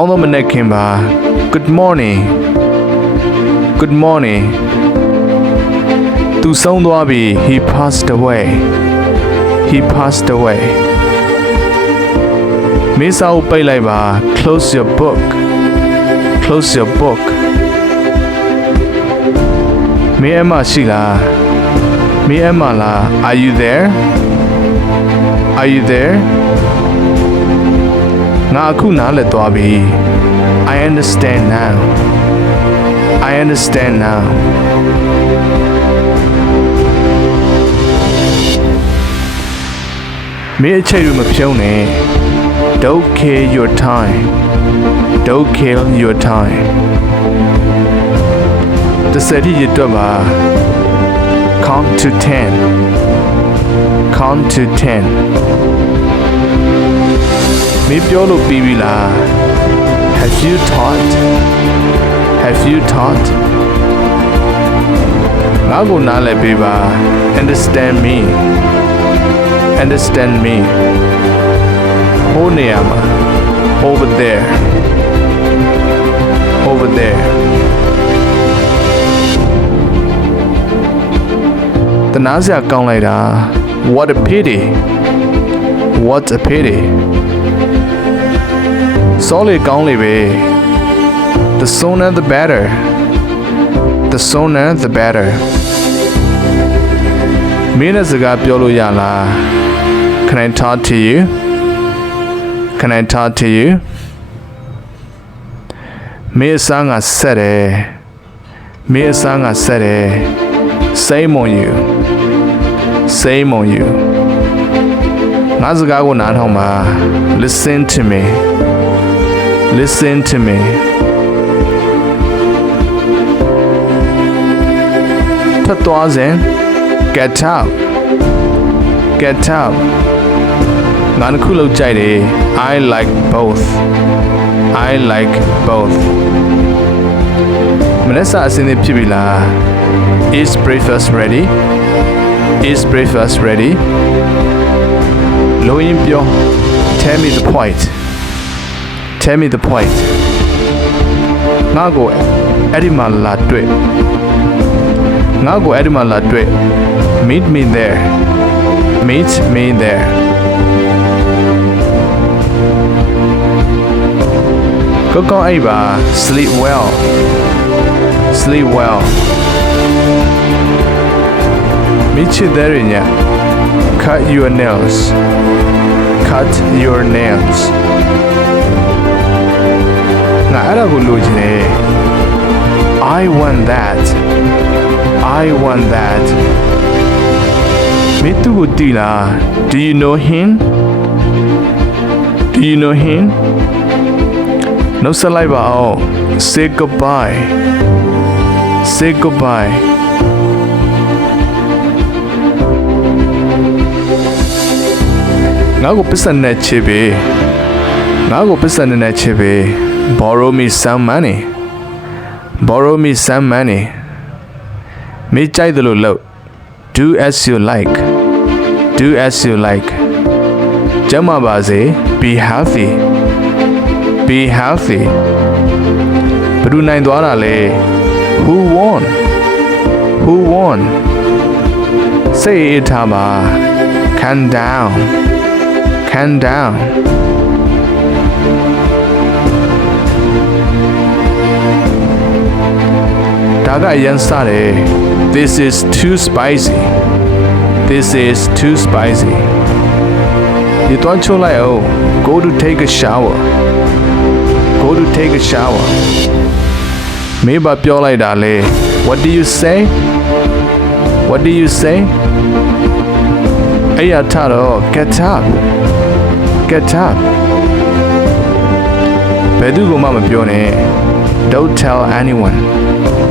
Although Manekimba, good morning. Good morning. Tu Songwabi, he passed away. He passed away. Mesa Upailaiba, close your book. Close your book. Me Emma Sheila. Me Emma La, are you there? Are you there? Nga aku na le twabi. I understand now. I understand now. Me achai ru ma phyaung ne. Don't kill your time. Don't kill your time. The city you do ba. Count to 10. Count to 10. Meပြောလို့ပြီးပြီလား Have you taught? Have you taught? ငါ့ကိုနားလည်ပေးပါ Understand me. Understand me. ဟိုနေရာမှာ Over there. Over there. တနာစရာကောင်းလိုက်တာ What a pity. What a pity. Solid only way. The sooner the better. The sooner the better. Mina zaga pyolo yala. Can I talk to you? Can I talk to you? Me sanga sere. Me sanga sere. Same on you. Same on you. Nazaga go na thong ba. Listen to me. Listen to me. Tatwazen, get out. Get out. Nanakulo jaide. I like both. I like both. Manessa asini pibila. Is breakfast ready? Is breakfast ready? Loyin pyo. Tell me the point. Tell me the point. Nago Edima La Dwe. Nago Edima La Dwe. Meet me there. Meet me there. Koko Aiba, sleep well. Sleep well. Meet you there in ya. Cut your nails. Cut your nails. I want that. I want that. Mitu Dila, do you know him? Do you know him? No saliva. Oh, say goodbye. Say goodbye. Nago pisan na chibi. Nago pisan na chibi. Borrow me some money. Borrow me some money. Me chai the low. Do as you like. Do as you like. Jama baze, be healthy. Be healthy. Padu nine dwara le. Who won? Who won? Say it hama. Calm down. Calm down. Daga yansare. This is too spicy. This is too spicy. You don't like oh, go to take a shower. Go to take a shower. Maybe pyo like dale. What do you say? What do you say? Aya taro, get up. Get up. Bedu go mama pyo ne. Don't tell anyone.